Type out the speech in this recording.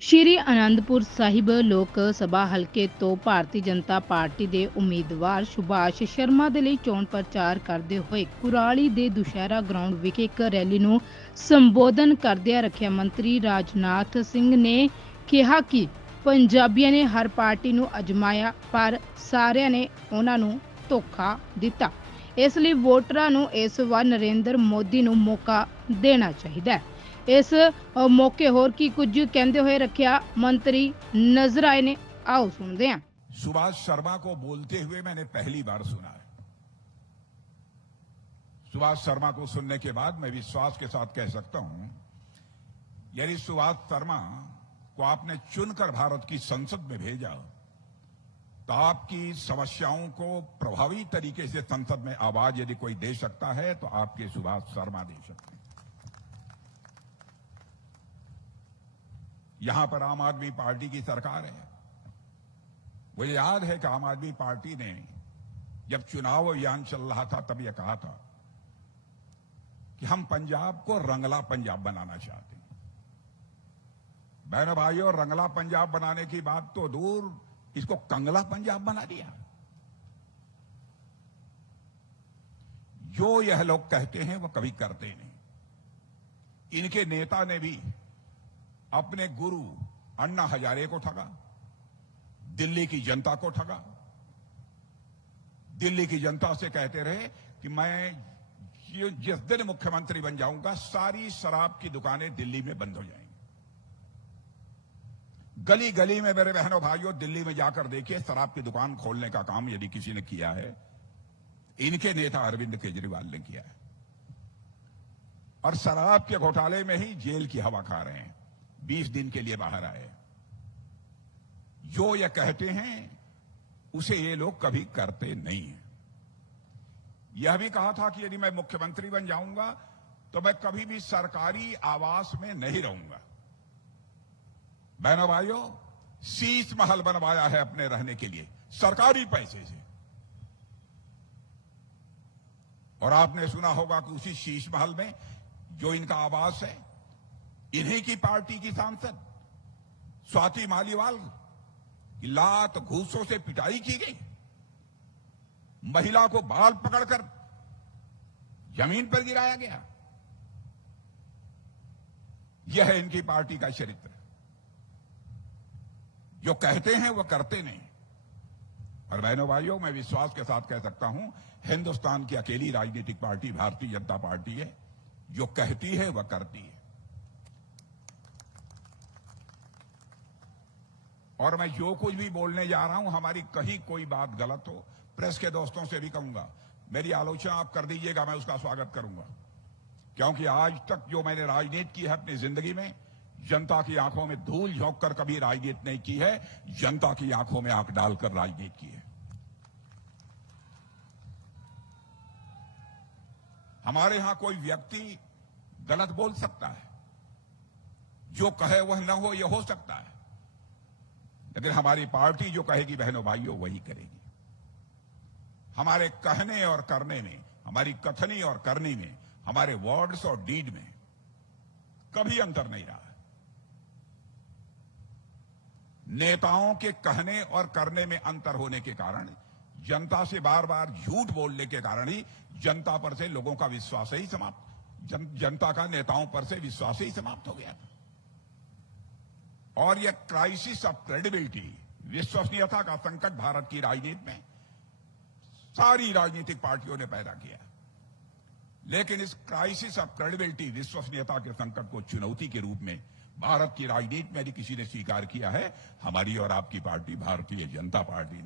ਸ਼੍ਰੀ ਅਨੰਦਪੁਰ ਸਾਹਿਬ ਲੋਕ ਸਭਾ ਹਲਕੇ ਤੋਂ ਭਾਰਤੀ ਜਨਤਾ ਪਾਰਟੀ ਦੇ ਉਮੀਦਵਾਰ ਸੁਭਾਸ਼ ਸ਼ਰਮਾ ਦੇ ਲਈ ਚੋਣ ਪ੍ਰਚਾਰ ਕਰਦੇ ਹੋਏ ਕੁਰਾਲੀ ਦੇ ਦੁਸ਼ਹਿਰਾ ਗਰਾਊਂਡ ਵਿਖੇ ਇੱਕ ਰੈਲੀ ਨੂੰ ਸੰਬੋਧਨ ਕਰਦਿਆਂ ਰੱਖਿਆ ਮੰਤਰੀ ਰਾਜਨਾਥ ਸਿੰਘ ਨੇ ਕਿਹਾ ਕਿ ਪੰਜਾਬੀਆਂ ਨੇ ਹਰ ਪਾਰਟੀ ਨੂੰ ਅਜਮਾਇਆ ਪਰ ਸਾਰਿਆਂ ਨੇ ਉਹਨਾਂ ਨੂੰ ਧੋਖਾ ਦਿੱਤਾ। ਇਸ ਲਈ ਵੋਟਰਾਂ ਨੂੰ ਇਸ ਵਾਰ ਨਰਿੰਦਰ ਮੋਦੀ ਨੂੰ ਮੌਕਾ ਦੇਣਾ ਚਾਹੀਦਾ ਹੈ। इस मौके होर की कुछ कहते हुए रखिया मंत्री नजर आए ने, आओ सुनते हैं। सुभाष शर्मा को बोलते हुए मैंने पहली बार सुना है। सुभाष शर्मा को सुनने के बाद मैं विश्वास के साथ कह सकता हूं, यदि सुभाष शर्मा को आपने चुनकर भारत की संसद में भेजा तो आपकी समस्याओं को प्रभावी तरीके से संसद में आवाज यदि कोई दे सकता है तो आपके सुभाष शर्मा दे सकते हैं। यहां पर आम आदमी पार्टी की सरकार है। मुझे याद है कि आम आदमी पार्टी ने जब चुनाव अभियान चल रहा था तब यह कहा था कि हम पंजाब को रंगला पंजाब बनाना चाहते हैं। बहनों भाइयों, रंगला पंजाब बनाने की बात तो दूर, इसको कंगला पंजाब बना दिया। जो यह लोग कहते हैं वो कभी करते नहीं। इनके नेता ने भी अपने गुरु अन्ना हजारे को ठगा, दिल्ली की जनता को ठगा। दिल्ली की जनता से कहते रहे कि मैं जिस दिन मुख्यमंत्री बन जाऊंगा सारी शराब की दुकानें दिल्ली में बंद हो जाएंगी। गली गली में मेरे बहनों भाइयों दिल्ली में जाकर देखिए, शराब की दुकान खोलने का काम यदि किसी ने किया है, इनके नेता अरविंद केजरीवाल ने किया है। और शराब के घोटाले में ही जेल की हवा खा रहे हैं, 20 दिन के लिए बाहर आए। जो ये कहते हैं उसे ये लोग कभी करते नहीं हैं। यह भी कहा था कि यदि मैं मुख्यमंत्री बन जाऊंगा तो मैं कभी भी सरकारी आवास में नहीं रहूंगा। बहनों भाइयों, शीश महल बनवाया है अपने रहने के लिए सरकारी पैसे से। और आपने सुना होगा कि उसी शीश महल में जो इनका आवास है, इन्हीं की पार्टी की सांसद स्वाति मालीवाल की लात घूसों से पिटाई की गई। महिला को बाल पकड़कर जमीन पर गिराया गया। यह है इनकी पार्टी का चरित्र। जो कहते हैं वो करते नहीं। और बहनों भाइयों, मैं विश्वास के साथ कह सकता हूं, हिंदुस्तान की अकेली राजनीतिक पार्टी भारतीय जनता पार्टी है जो कहती है वह करती है। और मैं जो कुछ भी बोलने जा रहा हूं, हमारी कहीं कोई बात गलत हो, प्रेस के दोस्तों से भी कहूंगा, मेरी आलोचना आप कर दीजिएगा, मैं उसका स्वागत करूंगा। क्योंकि आज तक जो मैंने राजनीति की है अपनी जिंदगी में, जनता की आंखों में धूल झोंक कर कभी राजनीति नहीं की है, जनता की आंखों में आंख डालकर राजनीति की है। हमारे यहां कोई व्यक्ति गलत बोल सकता है, जो कहे वह न हो यह हो सकता है, लेकिन हमारी पार्टी जो कहेगी बहनों भाइयों वही करेगी। हमारे कहने और करने में, हमारी कथनी और करनी में, हमारे वर्ड्स और डीड में कभी अंतर नहीं रहा है। नेताओं के कहने और करने में अंतर होने के कारण, जनता से बार बार झूठ बोलने के कारण ही जनता पर से लोगों का विश्वास ही समाप्त, जनता का नेताओं पर से विश्वास ही समाप्त हो गया था। और यह क्राइसिस ऑफ क्रेडिबिलिटी, विश्वसनीयता का संकट भारत की राजनीति में सारी राजनीतिक पार्टियों ने पैदा किया। लेकिन इस क्राइसिस ऑफ क्रेडिबिलिटी, विश्वसनीयता के संकट को चुनौती के रूप में भारत की राजनीति में यदि किसी ने स्वीकार किया है, हमारी और आपकी पार्टी भारतीय जनता पार्टी ने